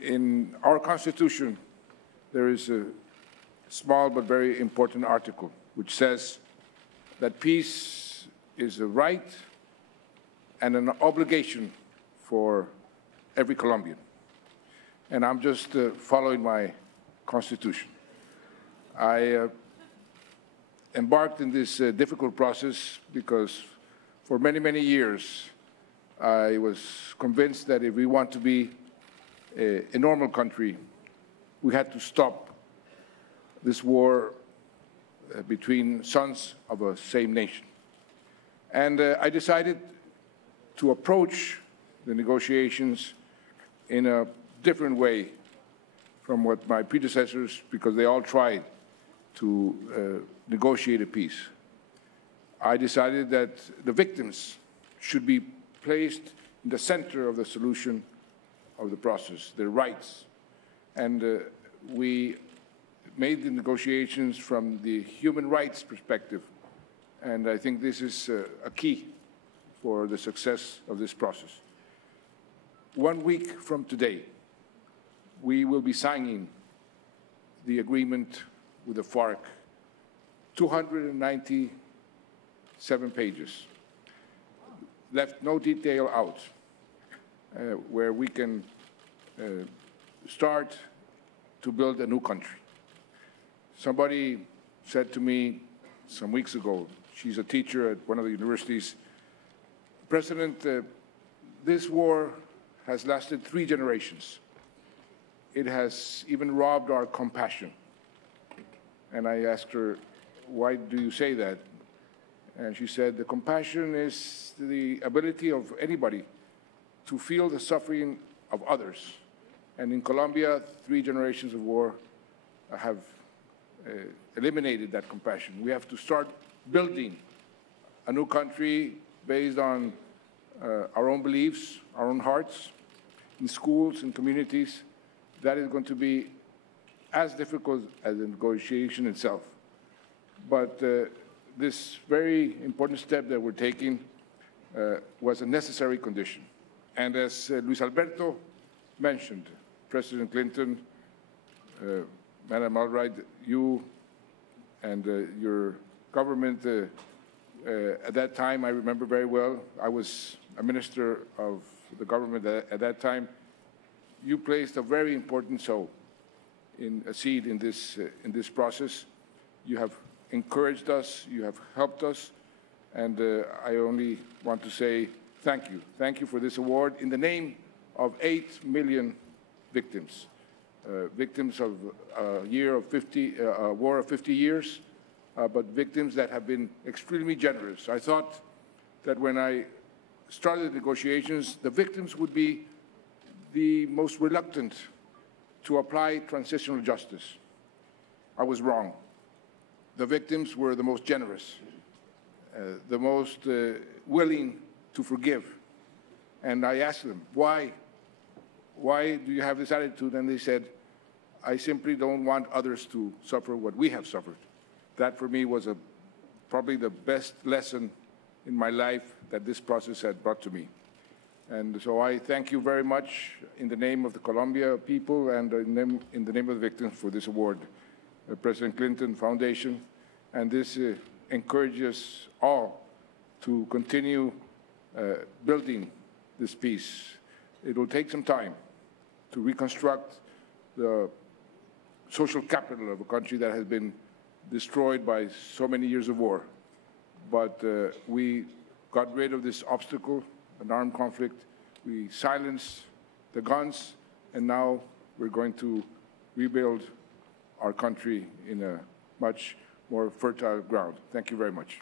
In our Constitution, there is a small but very important article which says that peace is a right and an obligation for every Colombian. And I'm just following my Constitution. I embarked in this difficult process because for many, many years, I was convinced that if we want to be a normal country, we had to stop this war between sons of a same nation. And I decided to approach the negotiations in a different way from what my predecessors, because they all tried to negotiate a peace. I decided that the victims should be placed in the center of the solution of the process, their rights. And we made the negotiations from the human rights perspective. And I think this is a key for the success of this process. 1 week from today, we will be signing the agreement with the FARC, 297 pages, left no detail out, where we can start to build a new country. Somebody said to me some weeks ago, she's a teacher at one of the universities, President, this war has lasted 3 generations. It has even robbed our compassion. And I asked her, why do you say that? And she said, the compassion is the ability of anybody to feel the suffering of others. And in Colombia, 3 generations of war have eliminated that compassion. We have to start building a new country based on our own beliefs, our own hearts, in schools and communities. That is going to be as difficult as the negotiation itself. But this very important step that we're taking was a necessary condition. And as Luis Alberto mentioned, President Clinton, Madam Albright, you and your government, at that time, I remember very well, I was a minister of the government at that time. You placed a very important seed in this process. You have encouraged us, you have helped us, and I only want to say thank you. Thank you for this award in the name of 8 million victims, victims of a war of 50 years, but victims that have been extremely generous. I thought that when I started negotiations, the victims would be the most reluctant to apply transitional justice. I was wrong. The victims were the most generous, the most willing to forgive. And I asked them, why do you have this attitude? And they said, I simply don't want others to suffer what we have suffered. That for me was probably the best lesson in my life that this process had brought to me. And so I thank you very much in the name of the Colombia people and in the name of the victims for this award, President Clinton Foundation. And this encourages all to continue building this peace. It will take some time to reconstruct the social capital of a country that has been destroyed by so many years of war. But we got rid of this obstacle, an armed conflict. We silenced the guns, and now we're going to rebuild our country in a much more fertile ground. Thank you very much.